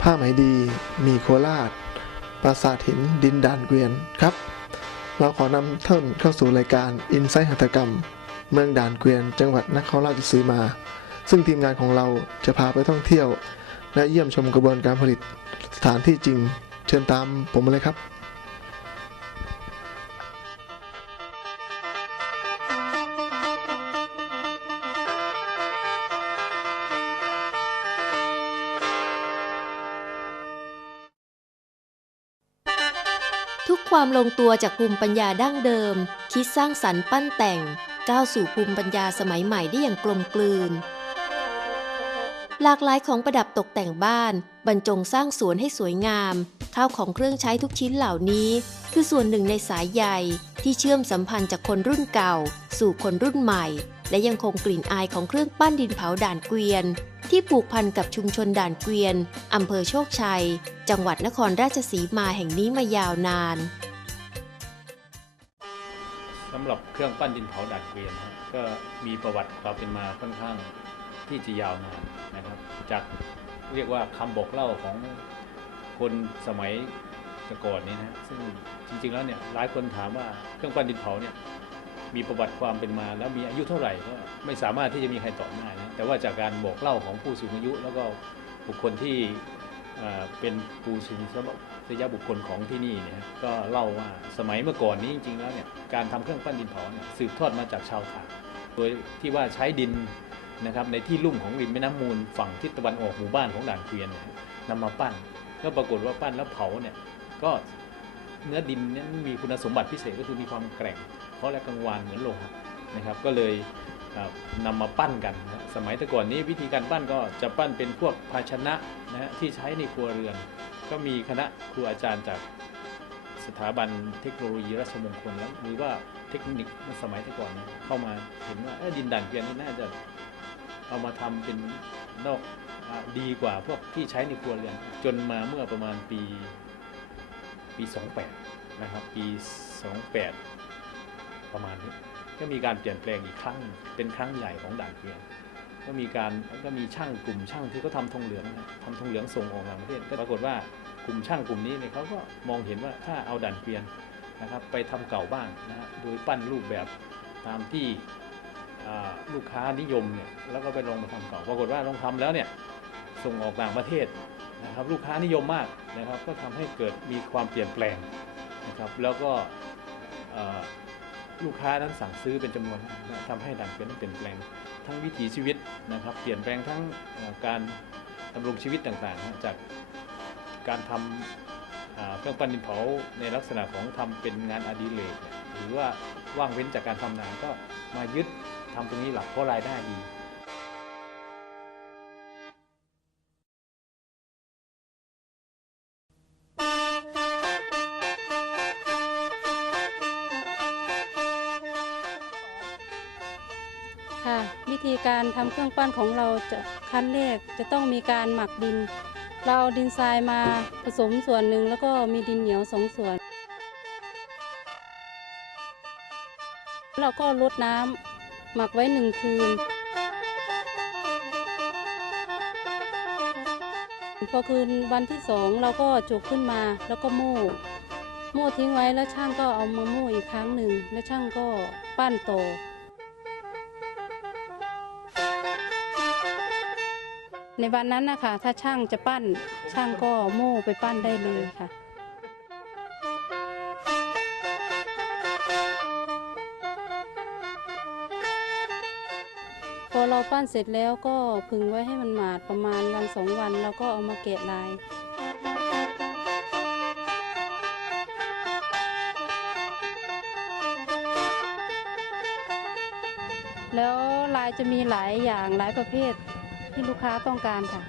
ผ้าไหมดี มีโคราช ปราสาทหินดินดานเกวียนครับ เราขอนำท่านเข้าสู่รายการอินไซต์หัตถกรรม เมืองด่านเกวียน จังหวัดนครราชสีมา ซึ่งทีมงานของเราจะพาไปท่องเที่ยว และเยี่ยมชมกระบวนการผลิต สถานที่จริง เชิญตามผมมาเลยครับ ความลงตัวจากภูมิปัญญาดั้งเดิม คิดสร้างสรรค์ปั้นแต่ง ก้าวสู่ภูมิปัญญาสมัยใหม่ได้อย่างกลมกลืน หลากหลายของประดับตกแต่งบ้าน บรรจงสร้างสวนให้สวยงาม ข้าวของเครื่องใช้ทุกชิ้นเหล่านี้ คือส่วนหนึ่งในสายใยที่เชื่อมสัมพันธ์จากคนรุ่นเก่า สู่คนรุ่นใหม่ และยังคงกลิ่นอายของเครื่องปั้นดินเผาด่านเกวียน ที่ผูกพันกับชุมชนด่านเกวียน อำเภอโชคชัย จังหวัดนครราชสีมาแห่งนี้มายาวนานสำหรับเครื่องปั้นดินเผาดัดเกวียนนะก็มีประวัติความเป็นมาค่อนข้างที่จะยาวนานนะครับ จากเรียกว่าคำบอกเล่าของคนสมัยก่อนนี้นะซึ่งจริงๆแล้วเนี่ยหลายคนถามว่าเครื่องปั้นดินเผาเนี่ย มีประวัติความเป็นมา แล้วมีอายุเท่าไหร่ก็ไม่สามารถที่จะมีใครตอบได้นะแต่ว่าจากการบอกเล่าของผู้สูงอายุ แล้วก็บุคคลที่เป็นผู้สูงสยบุคคลของที่นี่เนี่ยก็เล่าว่าสมัยเมื่อก่อนนี้จริงๆแล้วเนี่ยการทำเครื่องปั้นดินเผาเนี่ยสืบทอดมาจากชาวถ่านโดยที่ว่าใช้ดินนะครับในที่ลุ่มของริมแม่น้ำมูลฝั่งทิศตะวันออกหมู่บ้านของด่านเกวียนนี่ยนำมาปั้นก็ปรากฏว่าปั้นแล้วเผาเนี่ยก็เนื้อดินนี่ยมีคุณสมบัติพิเศษก็คือมีความแกร่ง เพราะและกังวานเหมือนโลหะนะครับ ก็เลยอ่านำมาปั้นกันนะสมัยแต่ก่อนนี้วิธีการปั้นก็จะปั้นเป็นพวกภาชนะนะฮะที่ใช้ในครัวเรือน ก็มีคณะครูอาจารย์จากสถาบันเทคโนโลยีราชมงคลแล้วหรือว่าเทคนิคในสมัยแต่ก่อนเข้ามาเห็นว่าดินด่านเกวียนนี่น่าจะเอามาทำเป็นนอกดีกว่าพวกที่ใช้ในครัวเรือน จนมาเมื่อประมาณปีปี 28 นะครับ ปี 28 ประมาณนี้ก็มีการเปลี่ยนแปลงอีกครั้งเป็นครั้งใหญ่ของด่านเกวียนก็มีการก็มีช่างกลุ่มช่างที่เขาทำธงเหลืองนะทำธงเหลืองส่งออกต่างประเทศก็ปรากฏว่ากลุ่มช่างกลุ่มนี้เนี่ยเขาก็มองเห็นว่าถ้าเอาด่านเกวียนนะครับไปทำเก่าบ้างนะฮะโดยปั้นรูปแบบตามที่ลูกค้านิยมเนี่ยแล้วก็ไปลองมาทำเก่าปรากฏว่าลองทำแล้วเนี่ยส่งออกต่างประเทศนะครับลูกค้านิยมมากนะครับก็ทำให้เกิดมีความเปลี่ยนแปลงนะครับแล้วก็ ลูกค้านั้นสั่งซื้อเป็นจำนวนมากนะทำให้ด่านเกวียนเปลี่ยนแปลงทั้งวิถีชีวิตนะครับ เปลี่ยนแปลงทั้งการดำรงชีวิตต่างๆ จากการทำอ่าเครื่องปั้นดินเผาในลักษณะของทำเป็นงานอดิเรกหรือว่าว่างเว้นจากการทำนาก็มายึดทำตรงนี้หลักเพราะรายได้ดี ค่ะ วิธีการทำเครื่องปั้นของเราจะขั้นแรกจะต้องมีการหมักดิน เราเอาดินทรายมาผสมส่วนหนึ่งแล้วก็มีดินเหนียวสองส่วน เราก็ลดน้ำหมักไว้หนึ่งคืนพอคืนวันที่สองเราก็จุกขึ้นมาแล้วก็โม่ โม่ทิ้งไว้แล้วช่างก็เอามาโม่อีกครั้งหนึ่งแล้วช่างก็ปั้นโต ในวันนั้นนะคะถ้าช่างจะปั้นช่างก็โม่ไปปั้นได้เลยค่ะพอเราปั้นเสร็จแล้วก็พึงไว้ให้มันหมาดประมาณวันสองวันแล้วก็เอามาแกะลายแล้วลายจะมีหลายอย่างหลายประเภท ที่ลูกค้าต้องการค่ะ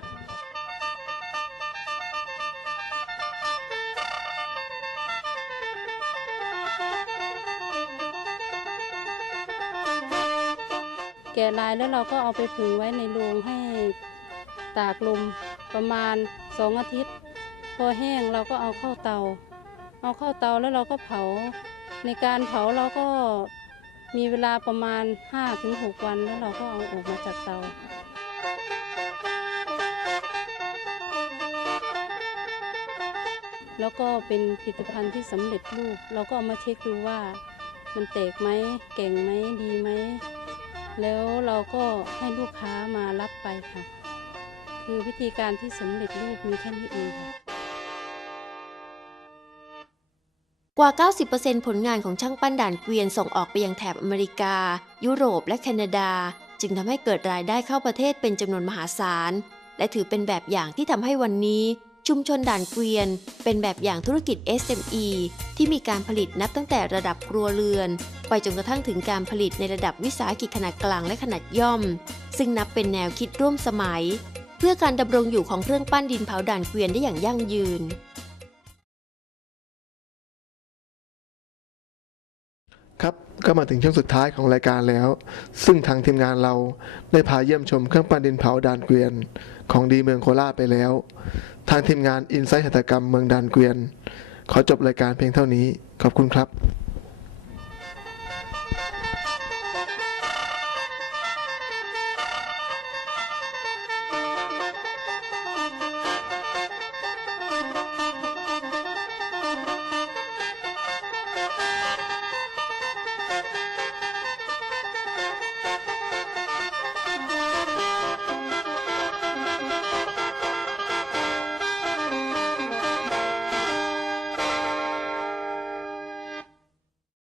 แกะลายแล้วเราก็เอาไปผึ่งไว้ในโรงให้ตากลมประมาณสองอาทิตย์ พอแห้งเราก็เอาเข้าเตา เอาเข้าเตาแล้วเราก็เผา ในการเผาเราก็มีเวลาประมาณ 5-6 วันแล้วเราก็เอาออกมาจากเตา แล้วก็เป็นผลิตภัณฑ์ที่สำเร็จรูป เราก็เอามาเช็คดูว่ามันแตกไหมเก่งไหมดีไหม แล้วเราก็ให้ลูกค้ามารับไปค่ะ คือวิธีการที่สำเร็จรูปมีแค่นี้เองค่ะกว่า 90%ผลงานของช่างปั้นด่านเกวียนส่งออกไปยังแถบอเมริกา ยุโรปและแคนาดา จึงทำให้เกิดรายได้เข้าประเทศเป็นจำนวนมหาศาล และถือเป็นแบบอย่างที่ทำให้วันนี้ ชุมชนด่านเกวียน เป็นแบบอย่างธุรกิจ SME ที่มีการผลิตนับตั้งแต่ระดับครัวเรือน ไปจนกระทั่งถึงการผลิตในระดับวิสาหกิจขนาดกลางและขนาดย่อม ซึ่งนับเป็นแนวคิดร่วมสมัย เพื่อการดำรงอยู่ของเครื่องปั้นดินเผาด่านเกวียนได้อย่างยั่งยืน ครับก็มาถึงช่วงสุดท้ายของรายการแล้ว ซึ่งทางทีมงานเราได้พาเยี่ยมชมเครื่องปั้นดินเผาดานเกวียน ของดีเมืองโคราชไปแล้ว ทางทีมงานอินไซต์หัตถกรรมเมืองดานเกวียน ขอจบรายการเพียงเท่านี้ ขอบคุณครับ